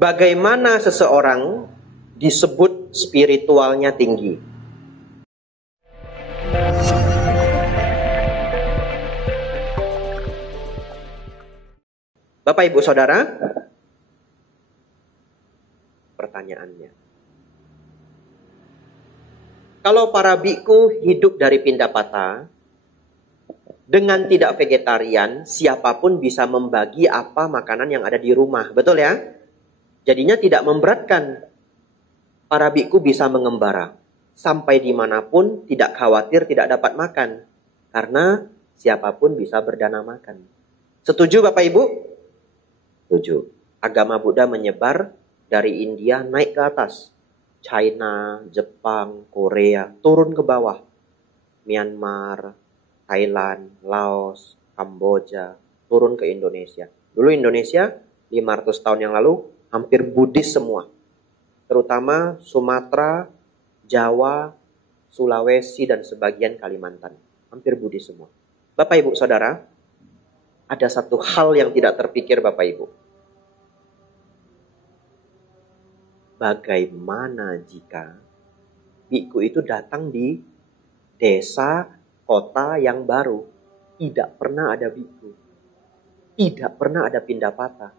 Bagaimana seseorang disebut spiritualnya tinggi? Bapak Ibu Saudara, pertanyaannya, kalau para biku hidup dari Pindapata dengan tidak vegetarian, siapapun bisa membagi apa makanan yang ada di rumah, betul ya? Jadinya tidak memberatkan. Para biku bisa mengembara sampai dimanapun, tidak khawatir tidak dapat makan, karena siapapun bisa berdana makan. Setuju Bapak Ibu? Setuju. Agama Buddha menyebar dari India naik ke atas. China, Jepang, Korea, turun ke bawah. Myanmar, Thailand, Laos, Kamboja, turun ke Indonesia. Dulu Indonesia 500 tahun yang lalu hampir Buddhis semua. Terutama Sumatera, Jawa, Sulawesi, dan sebagian Kalimantan. Hampir Buddhis semua. Bapak Ibu Saudara, ada satu hal yang tidak terpikir Bapak Ibu. Bagaimana jika biku itu datang di desa, kota yang baru, tidak pernah ada biku, tidak pernah ada Pindapata.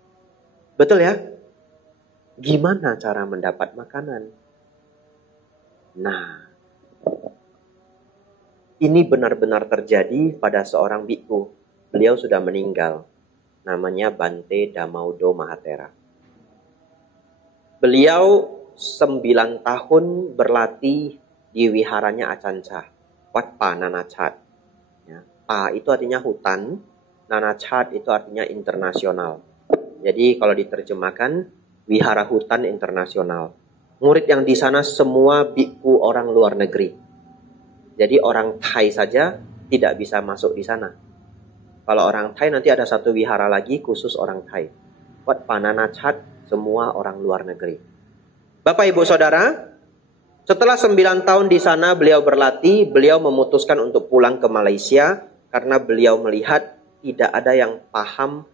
Betul ya? Gimana cara mendapat makanan? Nah, ini benar-benar terjadi pada seorang biku. Beliau sudah meninggal. Namanya Bante Damaudo Mahatera. Beliau 9 tahun berlatih di wiharanya Acanca, Wat Pa Nanachat. Ya, Pa itu artinya hutan, Nanachat itu artinya internasional. Jadi kalau diterjemahkan, wihara hutan internasional. Murid yang di sana semua biku orang luar negeri. Jadi orang Thai saja tidak bisa masuk di sana. Kalau orang Thai nanti ada satu wihara lagi khusus orang Thai. Wat Pa Nanachat, semua orang luar negeri. Bapak Ibu Saudara, setelah 9 tahun di sana beliau berlatih, beliau memutuskan untuk pulang ke Malaysia karena beliau melihat tidak ada yang paham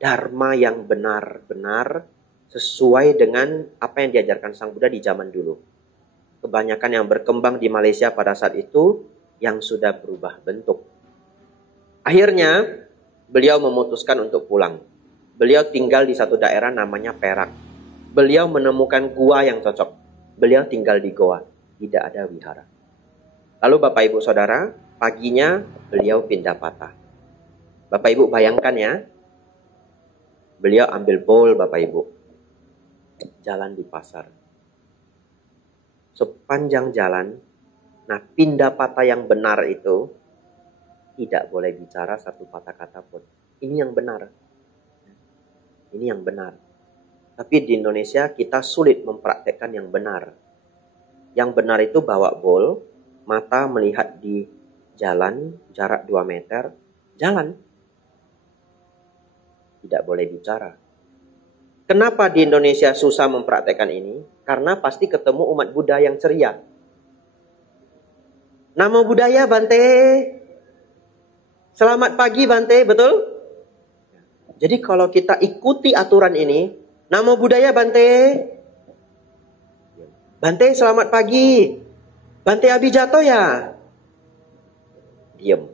dharma yang benar-benar sesuai dengan apa yang diajarkan Sang Buddha di zaman dulu. Kebanyakan yang berkembang di Malaysia pada saat itu yang sudah berubah bentuk. Akhirnya beliau memutuskan untuk pulang. Beliau tinggal di satu daerah namanya Perak. Beliau menemukan gua yang cocok. Beliau tinggal di goa. Tidak ada wihara. Lalu Bapak Ibu Saudara, paginya beliau Pindapata. Bapak Ibu bayangkan ya. Beliau ambil bowl Bapak Ibu. Jalan di pasar. Sepanjang jalan. Nah, Pindapata yang benar itu tidak boleh bicara satu patah kata pun. Ini yang benar. Ini yang benar. Tapi di Indonesia kita sulit mempraktekkan yang benar. Yang benar itu bawa bowl, mata melihat di jalan, jarak 2 meter, jalan. Tidak boleh bicara. Kenapa di Indonesia susah mempraktekkan ini? Karena pasti ketemu umat Buddha yang ceria. Namo Buddhaya Bante. Selamat pagi Bante, betul? Jadi kalau kita ikuti aturan ini, Namo Buddhaya Bante. Bante selamat pagi. Bante Abhijato ya? Diam.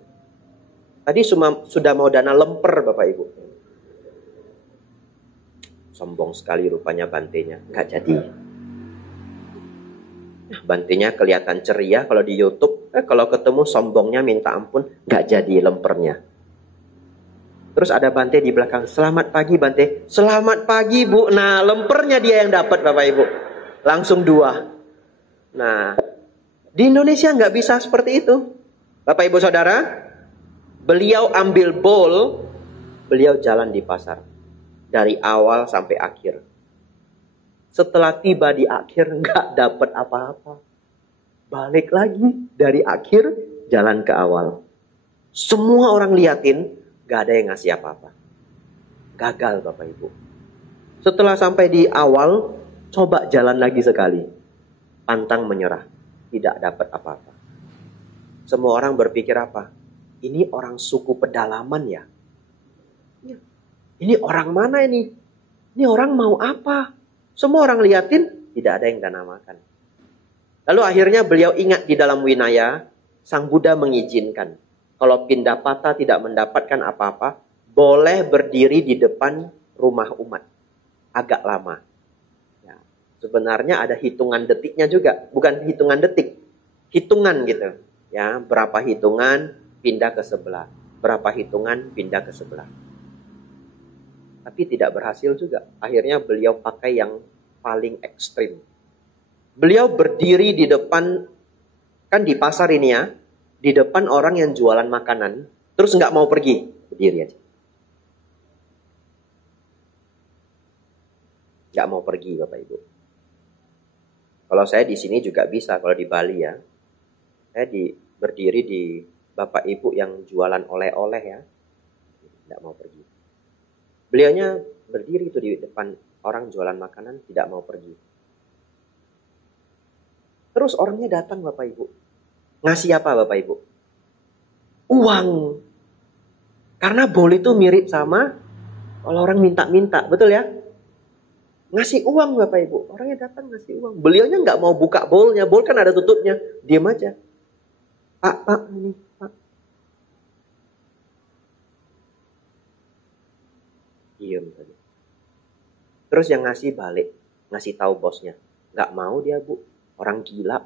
Tadi sudah mau dana lemper Bapak Ibu. Sombong sekali rupanya Bantenya. Nggak jadi. Nah, Bantenya kelihatan ceria kalau di YouTube. Kalau ketemu sombongnya minta ampun. Nggak jadi lempernya. Terus ada Bante di belakang. Selamat pagi Bante. Selamat pagi Bu. Nah lempernya dia yang dapat Bapak Ibu. Langsung 2. Nah di Indonesia nggak bisa seperti itu. Bapak Ibu Saudara. Beliau ambil bowl. Beliau jalan di pasar. Dari awal sampai akhir. Setelah tiba di akhir nggak dapat apa-apa. Balik lagi dari akhir jalan ke awal. Semua orang liatin. Gak ada yang ngasih apa-apa. Gagal Bapak Ibu. Setelah sampai di awal, coba jalan lagi sekali. Pantang menyerah. Tidak dapat apa-apa. Semua orang berpikir apa? Ini orang suku pedalaman ya? Ini orang mana ini? Ini orang mau apa? Semua orang liatin, tidak ada yang dana makan. Lalu akhirnya beliau ingat di dalam Winaya, Sang Buddha mengizinkan. Kalau Pindapata tidak mendapatkan apa-apa, boleh berdiri di depan rumah umat. Agak lama. Ya, sebenarnya ada hitungan detiknya juga. Bukan hitungan detik. Hitungan gitu. Ya, berapa hitungan pindah ke sebelah. Berapa hitungan pindah ke sebelah. Tapi tidak berhasil juga. Akhirnya beliau pakai yang paling ekstrim. Beliau berdiri di depan, kan di pasar ini ya, di depan orang yang jualan makanan, terus nggak mau pergi, berdiri aja. Nggak mau pergi Bapak Ibu. Kalau saya di sini juga bisa, kalau di Bali ya, saya berdiri di Bapak Ibu yang jualan oleh-oleh ya, nggak mau pergi. Beliaunya berdiri itu di depan orang jualan makanan, tidak mau pergi. Terus orangnya datang Bapak Ibu. Ngasih apa Bapak Ibu? Uang. Karena bowl itu mirip sama kalau orang minta-minta, betul ya? Ngasih uang Bapak Ibu. Orangnya datang ngasih uang. Beliaunya nggak mau buka bowlnya. Bowl kan ada tutupnya. Diam aja. Pak, ini, Pak. Diam saja. Terus yang ngasih balik. Ngasih tahu bosnya. Nggak mau dia Bu. Orang gila.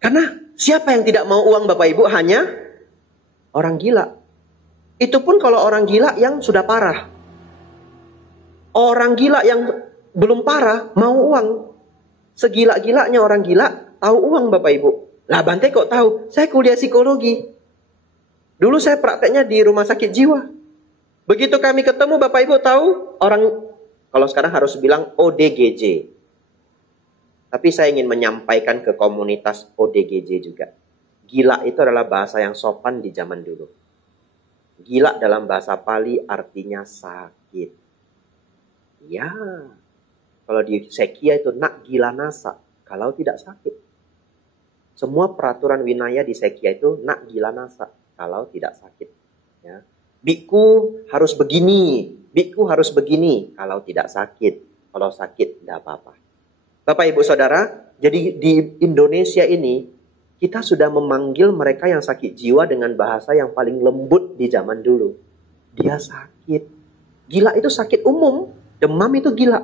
Karena siapa yang tidak mau uang Bapak Ibu? Hanya orang gila. Itu pun kalau orang gila yang sudah parah. Orang gila yang belum parah mau uang. Segila-gilanya orang gila tahu uang Bapak Ibu. Lah Bante kok tahu? Saya kuliah psikologi. Dulu saya prakteknya di rumah sakit jiwa. Begitu kami ketemu Bapak Ibu tahu orang, kalau sekarang harus bilang ODGJ. Tapi saya ingin menyampaikan ke komunitas ODGJ juga. Gila itu adalah bahasa yang sopan di zaman dulu. Gila dalam bahasa Pali artinya sakit. Ya, kalau di Sekya itu nak gila nasa, kalau tidak sakit. Semua peraturan Winaya di Sekya itu nak gila nasa, kalau tidak sakit. Ya. Biku harus begini, biku harus begini, kalau tidak sakit. Kalau sakit, tidak apa-apa. Bapak Ibu Saudara, jadi di Indonesia ini, kita sudah memanggil mereka yang sakit jiwa dengan bahasa yang paling lembut di zaman dulu. Dia sakit. Gila itu sakit umum. Demam itu gila.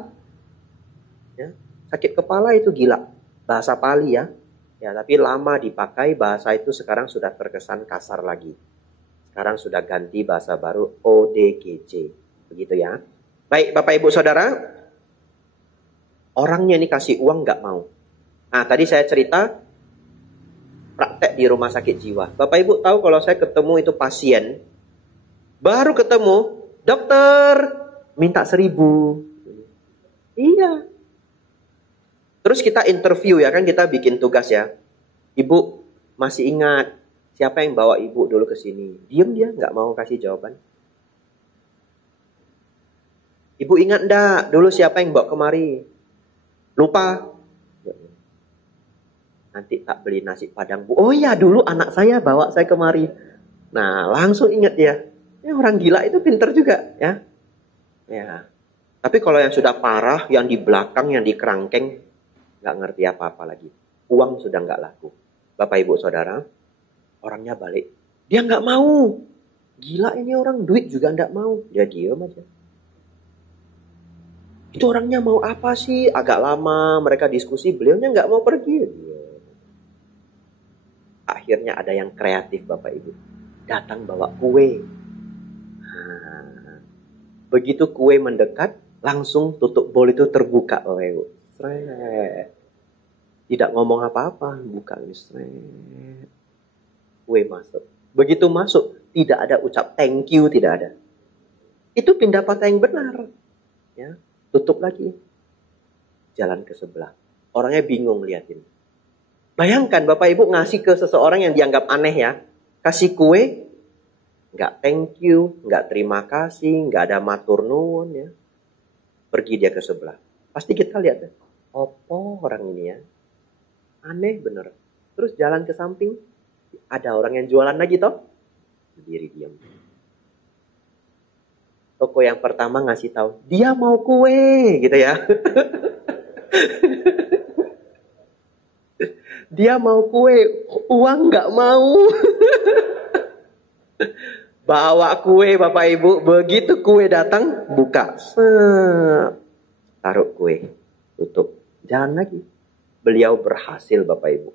Ya, sakit kepala itu gila. Bahasa Pali ya. Ya, tapi lama dipakai bahasa itu sekarang sudah terkesan kasar lagi. Sekarang sudah ganti bahasa baru ODGJ. Begitu ya. Baik Bapak Ibu Saudara. Orangnya ini kasih uang nggak mau. Nah tadi saya cerita praktek di rumah sakit jiwa. Bapak Ibu tahu kalau saya ketemu itu pasien. Baru ketemu, dokter minta 1.000. Iya. Terus kita interview ya kan, kita bikin tugas ya. Ibu masih ingat siapa yang bawa ibu dulu ke sini? Diam dia, nggak mau kasih jawaban. Ibu ingat enggak dulu siapa yang bawa kemari? Lupa. Nanti tak beli nasi padang Bu. Oh iya dulu anak saya bawa saya kemari. Nah langsung ingat dia. Ya, orang gila itu pinter juga ya. Ya. Tapi kalau yang sudah parah, yang di belakang, yang di kerangkeng, nggak ngerti apa-apa lagi. Uang sudah nggak laku. Bapak Ibu Saudara, orangnya balik. Dia nggak mau. Gila ini orang, duit juga nggak mau. Dia diam aja. Itu orangnya mau apa sih? Agak lama mereka diskusi, beliaunya nggak mau pergi. Akhirnya ada yang kreatif Bapak Ibu. Datang bawa kue. Nah, begitu kue mendekat, langsung tutup bowl itu terbuka Bapak Ibu. Tidak ngomong apa-apa, buka ini. Kue masuk. Begitu masuk, tidak ada ucap thank you, tidak ada. Itu Pindapata yang benar. Ya. Tutup lagi. Jalan ke sebelah. Orangnya bingung liatin. Bayangkan Bapak Ibu ngasih ke seseorang yang dianggap aneh ya. Kasih kue. Nggak thank you. Nggak terima kasih. Nggak ada matur nuwun ya. Pergi dia ke sebelah. Pasti kita lihat. Opo orang ini ya. Aneh bener. Terus jalan ke samping. Ada orang yang jualan lagi toh. Berdiri diam. Toko yang pertama ngasih tahu, dia mau kue, gitu ya. Dia mau kue, uang nggak mau. Bawa kue Bapak Ibu, begitu kue datang, buka. Taruh kue, tutup. Jangan lagi. Beliau berhasil Bapak Ibu.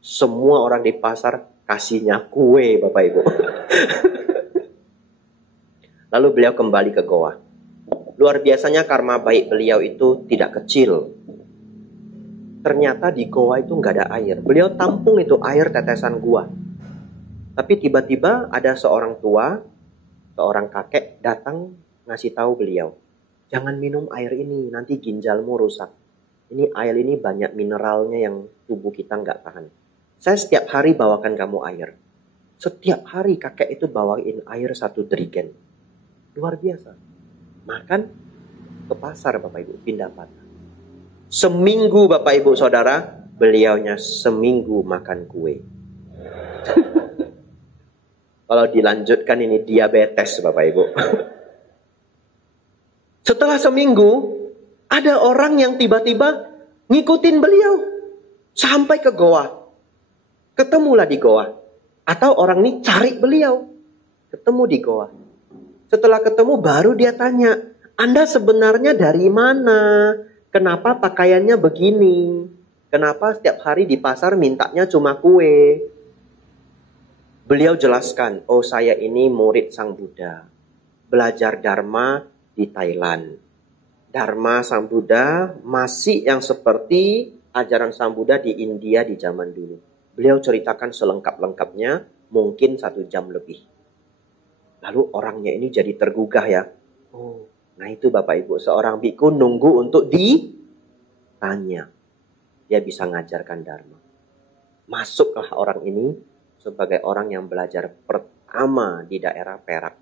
Semua orang di pasar kasihnya kue Bapak Ibu. Lalu beliau kembali ke goa. Luar biasanya karma baik beliau itu tidak kecil. Ternyata di goa itu nggak ada air. Beliau tampung itu air tetesan gua. Tapi tiba-tiba ada seorang tua, seorang kakek datang ngasih tahu beliau, jangan minum air ini, nanti ginjalmu rusak. Ini air ini banyak mineralnya yang tubuh kita nggak tahan. Saya setiap hari bawakan kamu air. Setiap hari kakek itu bawain air 1 jerigen. Luar biasa. Makan ke pasar Bapak Ibu, pindah patah. Seminggu Bapak Ibu Saudara, beliaunya seminggu makan kue. Kalau dilanjutkan ini diabetes Bapak Ibu. Setelah seminggu, ada orang yang tiba-tiba ngikutin beliau. Sampai ke goa. Ketemulah di goa. Atau orang ini cari beliau. Ketemu di goa. Setelah ketemu baru dia tanya, Anda sebenarnya dari mana? Kenapa pakaiannya begini? Kenapa setiap hari di pasar mintanya cuma kue? Beliau jelaskan, oh saya ini murid Sang Buddha. Belajar Dharma di Thailand. Dharma Sang Buddha masih yang seperti ajaran Sang Buddha di India di zaman dulu. Beliau ceritakan selengkap-lengkapnya, mungkin 1 jam lebih. Lalu orangnya ini jadi tergugah ya. Oh, nah itu Bapak Ibu, seorang biku nunggu untuk ditanya. Dia bisa ngajarkan Dharma. Masuklah orang ini sebagai orang yang belajar pertama di daerah Perak.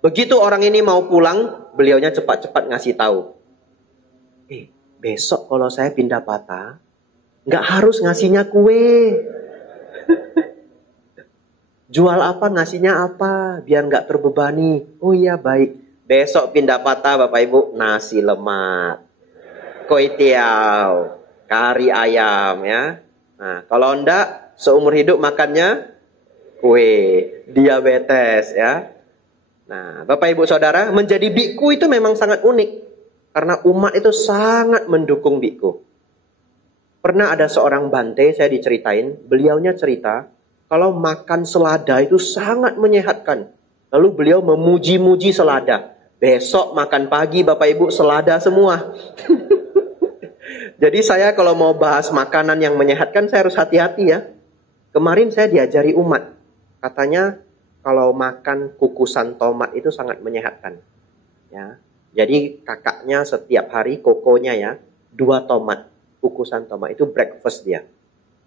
Begitu orang ini mau pulang, beliaunya cepat-cepat ngasih tahu. Besok kalau saya pindah patah, nggak harus ngasihnya kue. Jual apa, ngasihnya apa, biar nggak terbebani. Oh iya baik. Besok pindah patah Bapak Ibu, nasi lemak, kue tiaw, kari ayam ya. Nah kalau enggak, seumur hidup makannya kue, diabetes ya. Nah, Bapak Ibu Saudara, menjadi biku itu memang sangat unik. Karena umat itu sangat mendukung biku. Pernah ada seorang bante, saya diceritain, beliaunya cerita, kalau makan selada itu sangat menyehatkan. Lalu beliau memuji-muji selada. Besok makan pagi Bapak Ibu selada semua. Jadi saya kalau mau bahas makanan yang menyehatkan, saya harus hati-hati ya. Kemarin saya diajari umat. Katanya kalau makan kukusan tomat itu sangat menyehatkan. Ya. Jadi kakaknya setiap hari kokonya ya, 2 tomat. Kukusan tomat itu breakfast dia.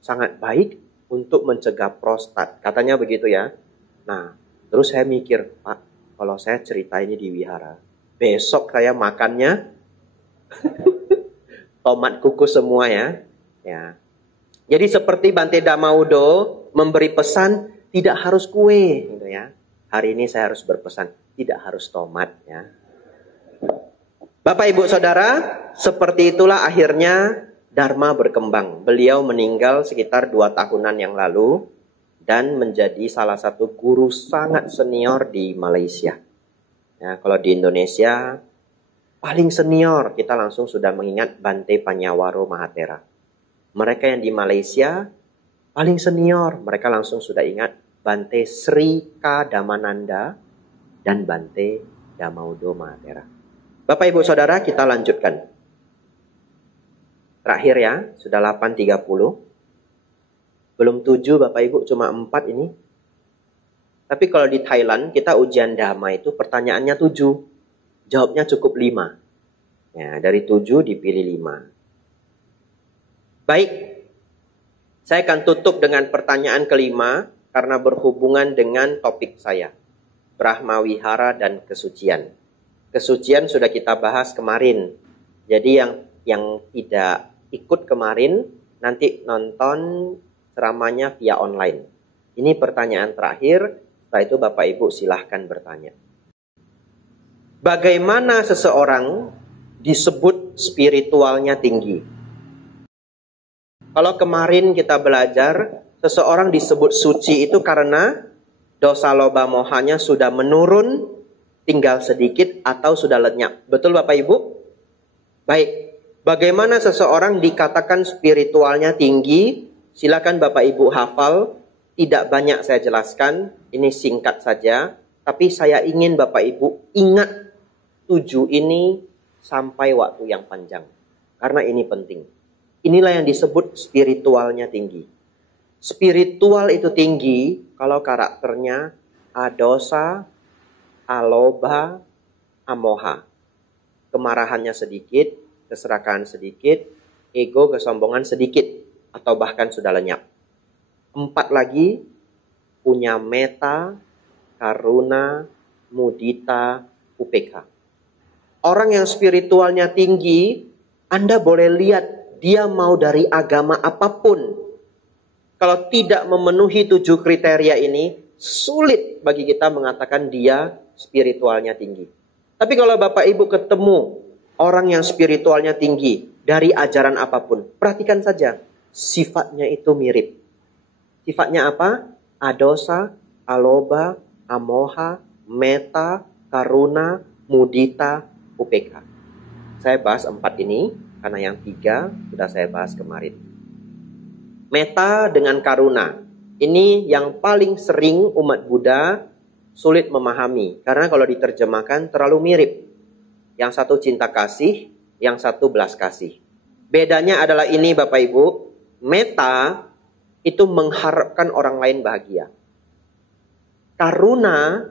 Sangat baik untuk mencegah prostat. Katanya begitu ya. Nah, terus saya mikir, Pak, kalau saya cerita ini di wihara, besok saya makannya tomat kukus semua ya. Ya. Jadi seperti Bante Dhamaudo memberi pesan tidak harus kue gitu ya. Hari ini saya harus berpesan tidak harus tomat ya. Bapak Ibu Saudara, seperti itulah akhirnya Dharma berkembang. Beliau meninggal sekitar 2 tahunan yang lalu dan menjadi salah satu guru sangat senior di Malaysia. Ya, kalau di Indonesia paling senior kita langsung sudah mengingat Bante Panyawaro Mahathera. Mereka yang di Malaysia paling senior, mereka langsung sudah ingat Bante Sri K. Damananda dan Bante Dhamaudo Mahathera. Bapak Ibu Saudara, kita lanjutkan. Terakhir ya, sudah 8.30. Belum 7 Bapak Ibu, cuma 4 ini. Tapi kalau di Thailand, kita ujian Dhamma itu pertanyaannya 7. Jawabnya cukup 5. Ya, dari 7 dipilih 5. Baik, saya akan tutup dengan pertanyaan kelima karena berhubungan dengan topik saya. Brahma Wihara dan kesucian. Kesucian sudah kita bahas kemarin. Jadi yang tidak ikut kemarin, nanti nonton ceramahnya via online. Ini pertanyaan terakhir, setelah itu Bapak Ibu silahkan bertanya. Bagaimana seseorang disebut spiritualnya tinggi? Kalau kemarin kita belajar, seseorang disebut suci itu karena dosa loba mohanya sudah menurun, tinggal sedikit atau sudah lenyap. Betul Bapak Ibu? Baik, bagaimana seseorang dikatakan spiritualnya tinggi? Silakan Bapak Ibu hafal. Tidak banyak saya jelaskan, ini singkat saja. Tapi saya ingin Bapak Ibu ingat 7 ini sampai waktu yang panjang. Karena ini penting. Inilah yang disebut spiritualnya tinggi. Spiritual itu tinggi kalau karakternya adosa, aloba, amoha. Kemarahannya sedikit, keserakahan sedikit, ego, kesombongan sedikit, atau bahkan sudah lenyap. 4 lagi, punya meta, karuna, mudita, upeka. Orang yang spiritualnya tinggi, Anda boleh lihat dia mau dari agama apapun. Kalau tidak memenuhi 7 kriteria ini, sulit bagi kita mengatakan dia spiritualnya tinggi. Tapi kalau Bapak Ibu ketemu orang yang spiritualnya tinggi dari ajaran apapun, perhatikan saja, sifatnya itu mirip. Sifatnya apa? Adosa, aloba, amoha, meta, karuna, mudita, upeka. Saya bahas 4 ini karena yang 3 sudah saya bahas kemarin. Meta dengan karuna. Ini yang paling sering umat Buddha sulit memahami. Karena kalau diterjemahkan terlalu mirip. Yang satu cinta kasih, yang satu belas kasih. Bedanya adalah ini Bapak Ibu. Meta itu mengharapkan orang lain bahagia. Karuna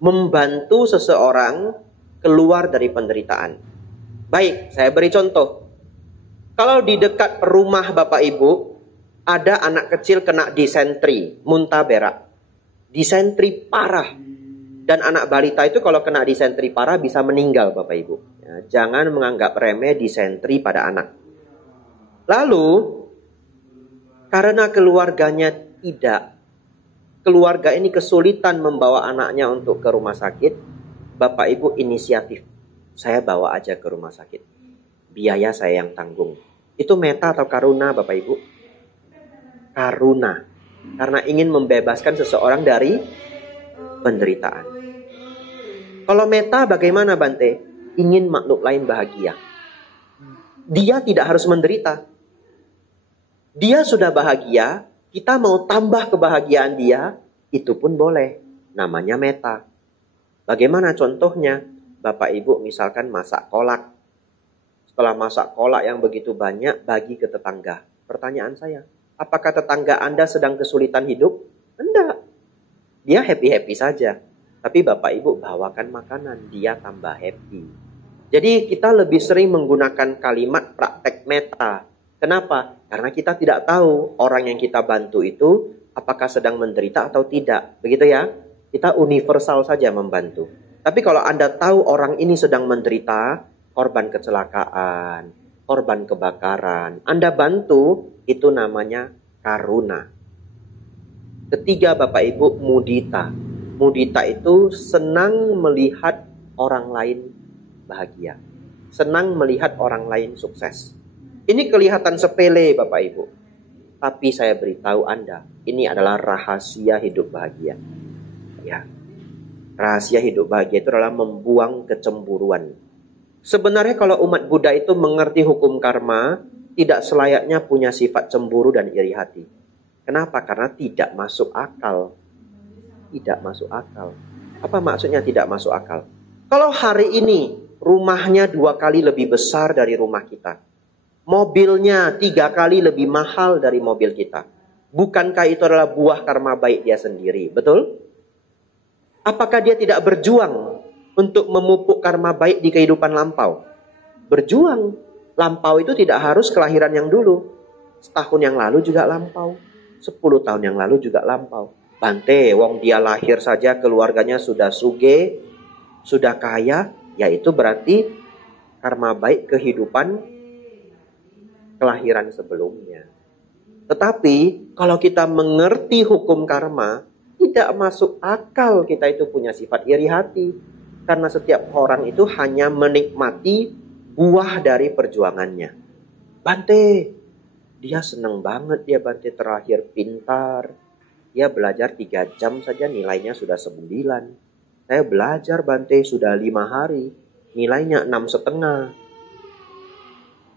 membantu seseorang keluar dari penderitaan. Baik, saya beri contoh. Kalau di dekat rumah Bapak Ibu, ada anak kecil kena disentri, muntah berak. Disentri parah. Dan anak balita itu kalau kena disentri parah bisa meninggal Bapak Ibu. Ya, jangan menganggap remeh disentri pada anak. Lalu, karena keluarganya tidak, keluarga ini kesulitan membawa anaknya untuk ke rumah sakit, Bapak Ibu inisiatif. Saya bawa aja ke rumah sakit. Biaya saya yang tanggung. Itu meta atau karuna Bapak Ibu? Karuna. Karena ingin membebaskan seseorang dari penderitaan. Kalau meta bagaimana Bante? Ingin makhluk lain bahagia. Dia tidak harus menderita. Dia sudah bahagia, kita mau tambah kebahagiaan dia, itu pun boleh. Namanya meta. Bagaimana contohnya? Bapak Ibu misalkan masak kolak. Setelah masak kolak yang begitu banyak, bagi ke tetangga. Pertanyaan saya, apakah tetangga Anda sedang kesulitan hidup? Enggak. Dia happy-happy saja. Tapi Bapak Ibu bawakan makanan, dia tambah happy. Jadi kita lebih sering menggunakan kalimat praktek meta. Kenapa? Karena kita tidak tahu orang yang kita bantu itu apakah sedang menderita atau tidak. Begitu ya? Kita universal saja membantu. Tapi kalau Anda tahu orang ini sedang menderita, korban kecelakaan, korban kebakaran, Anda bantu, itu namanya karuna. Ketiga Bapak Ibu, mudita. Mudita itu senang melihat orang lain bahagia. Senang melihat orang lain sukses. Ini kelihatan sepele Bapak Ibu. Tapi saya beritahu Anda, ini adalah rahasia hidup bahagia. Ya. Rahasia hidup bahagia itu adalah membuang kecemburuan. Sebenarnya kalau umat Buddha itu mengerti hukum karma, tidak selayaknya punya sifat cemburu dan iri hati. Kenapa? Karena tidak masuk akal. Tidak masuk akal. Apa maksudnya tidak masuk akal? Kalau hari ini rumahnya 2 kali lebih besar dari rumah kita. Mobilnya 3 kali lebih mahal dari mobil kita. Bukankah itu adalah buah karma baik dia sendiri? Betul? Apakah dia tidak berjuang untuk memupuk karma baik di kehidupan lampau? Berjuang. Lampau itu tidak harus kelahiran yang dulu. Setahun yang lalu juga lampau. 10 tahun yang lalu juga lampau. Bante, wong dia lahir saja keluarganya sudah suge, sudah kaya, yaitu berarti karma baik kehidupan kelahiran sebelumnya. Tetapi kalau kita mengerti hukum karma, tidak masuk akal kita itu punya sifat iri hati. Karena setiap orang itu hanya menikmati buah dari perjuangannya. Bante, dia senang banget, dia Bante terakhir pintar. Dia belajar 3 jam saja nilainya sudah 9. Saya belajar Bante sudah 5 hari, nilainya 6,5.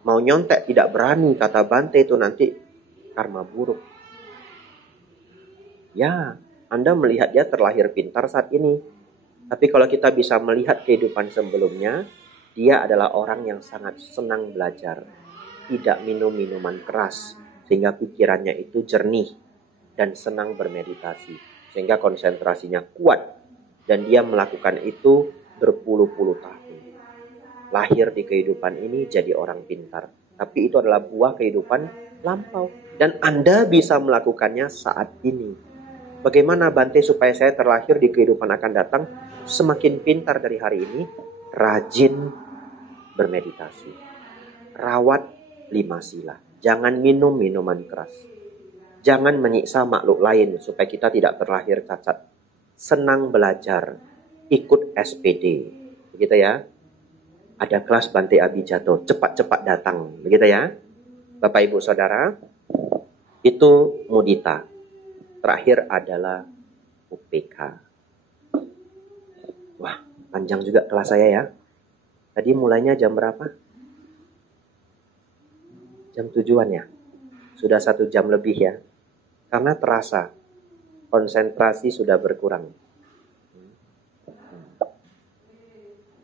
Mau nyontek tidak berani, kata Bante itu nanti karma buruk. Ya, Anda melihat dia terlahir pintar saat ini. Tapi kalau kita bisa melihat kehidupan sebelumnya, dia adalah orang yang sangat senang belajar. Tidak minum minuman keras, sehingga pikirannya itu jernih dan senang bermeditasi. Sehingga konsentrasinya kuat. Dan dia melakukan itu berpuluh-puluh tahun. Lahir di kehidupan ini jadi orang pintar. Tapi itu adalah buah kehidupan lampau. Dan Anda bisa melakukannya saat ini. Bagaimana Bante supaya saya terlahir di kehidupan akan datang semakin pintar dari hari ini? Rajin bermeditasi. Rawat 5 sila. Jangan minum minuman keras. Jangan menyiksa makhluk lain supaya kita tidak terlahir cacat. Senang belajar. Ikut SPD. Begitu ya. Ada kelas Bante Abijato. Cepat-cepat datang. Begitu ya. Bapak Ibu Saudara. Itu mudita. Terakhir adalah UPK. Wah, panjang juga kelas saya ya. Tadi mulainya jam berapa? Jam 7-an ya. Sudah 1 jam lebih ya. Karena terasa konsentrasi sudah berkurang.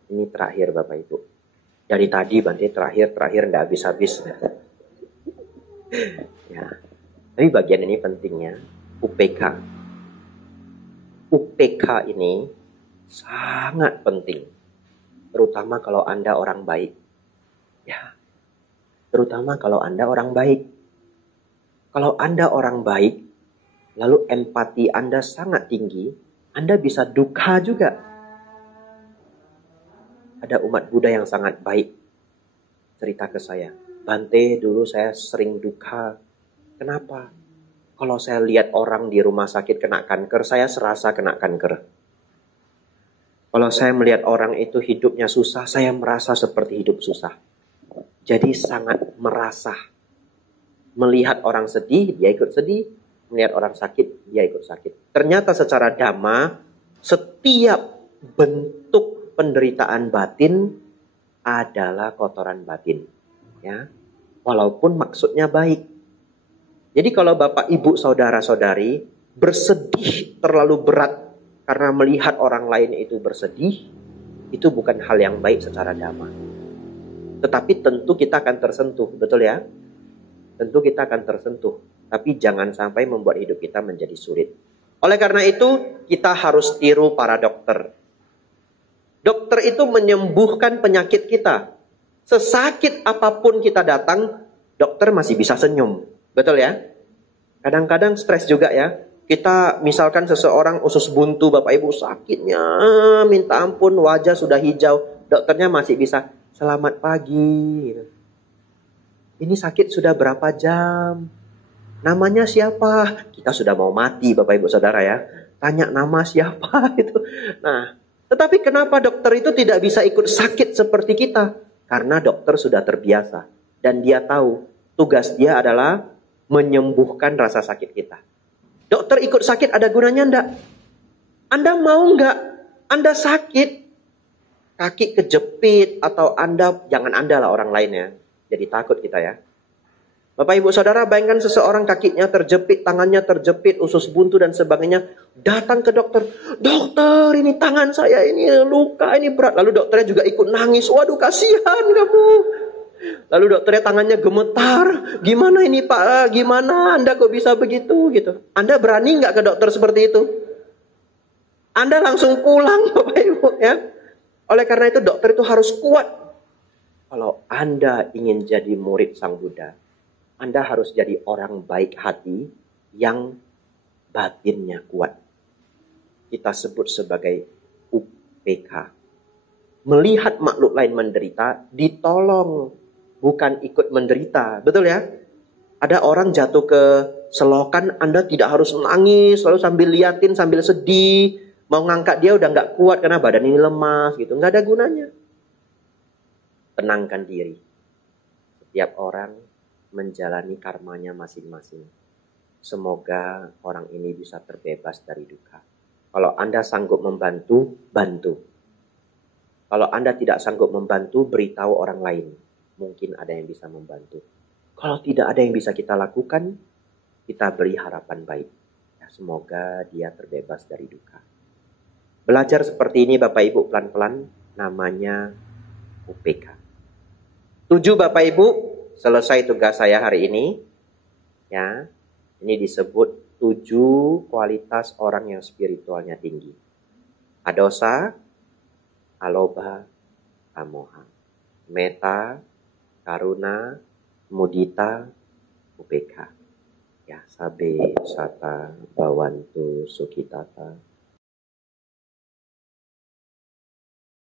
Ini terakhir Bapak Ibu. Dari tadi Bante terakhir enggak habis-habis. Ya. Tapi bagian ini pentingnya. UPK. UPK ini sangat penting. Terutama kalau Anda orang baik. Ya. Terutama kalau Anda orang baik. Kalau Anda orang baik, lalu empati Anda sangat tinggi, Anda bisa duka juga. Ada umat Buddha yang sangat baik. Cerita ke saya. Bante, dulu saya sering duka. Kenapa? Kalau saya lihat orang di rumah sakit kena kanker, saya serasa kena kanker. Kalau saya melihat orang itu hidupnya susah, saya merasa seperti hidup susah. Jadi sangat merasa. Melihat orang sedih, dia ikut sedih. Melihat orang sakit, dia ikut sakit. Ternyata secara dhamma, setiap bentuk penderitaan batin adalah kotoran batin. Ya, walaupun maksudnya baik. Jadi kalau Bapak, Ibu, Saudara-saudari bersedih terlalu berat karena melihat orang lain itu bersedih, itu bukan hal yang baik secara dhamma. Tetapi tentu kita akan tersentuh, betul ya? Tentu kita akan tersentuh. Tapi jangan sampai membuat hidup kita menjadi sulit. Oleh karena itu, kita harus tiru para dokter. Dokter itu menyembuhkan penyakit kita. Sesakit apapun kita datang, dokter masih bisa senyum. Betul ya? Kadang-kadang stres juga ya. Kita misalkan seseorang usus buntu, Bapak Ibu sakitnya, minta ampun, wajah sudah hijau. Dokternya masih bisa, selamat pagi. Ini sakit sudah berapa jam? Namanya siapa? Kita sudah mau mati Bapak Ibu Saudara ya. Tanya nama siapa itu. Nah, tetapi kenapa dokter itu tidak bisa ikut sakit seperti kita? Karena dokter sudah terbiasa. Dan dia tahu tugas dia adalah menyembuhkan rasa sakit kita. Dokter ikut sakit ada gunanya enggak? Anda mau enggak? Anda sakit, kaki kejepit, atau jangan Anda lah orang lain ya. Jadi takut kita ya. Bapak Ibu Saudara, bayangkan seseorang kakinya terjepit, tangannya terjepit, usus buntu dan sebagainya. Datang ke dokter. Dokter, ini tangan saya, ini luka, ini berat. Lalu dokternya juga ikut nangis. Waduh, kasihan kamu. Lalu dokternya tangannya gemetar. Gimana ini Pak? Gimana Anda kok bisa begitu? Gitu. Anda berani nggak ke dokter seperti itu? Anda langsung pulang Bapak Ibu ya. Oleh karena itu dokter itu harus kuat. Kalau Anda ingin jadi murid Sang Buddha, Anda harus jadi orang baik hati yang batinnya kuat. Kita sebut sebagai UPK. Melihat makhluk lain menderita, ditolong. Bukan ikut menderita. Betul ya? Ada orang jatuh ke selokan, Anda tidak harus menangis, lalu sambil liatin, sambil sedih. Mau ngangkat dia udah nggak kuat karena badan ini lemas gitu. Nggak ada gunanya. Tenangkan diri. Setiap orang menjalani karmanya masing-masing. Semoga orang ini bisa terbebas dari duka. Kalau Anda sanggup membantu, bantu. Kalau Anda tidak sanggup membantu, beritahu orang lain. Mungkin ada yang bisa membantu. Kalau tidak ada yang bisa kita lakukan, kita beri harapan baik. Ya, semoga dia terbebas dari duka. Belajar seperti ini Bapak Ibu pelan-pelan, namanya UPK. 7 Bapak Ibu, selesai tugas saya hari ini. Ya, ini disebut 7 kualitas orang yang spiritualnya tinggi. Adosa, alobha, amoha, meta, karuna, mudita, UPK. Ya, sabe, sata, bawantu, sukitata,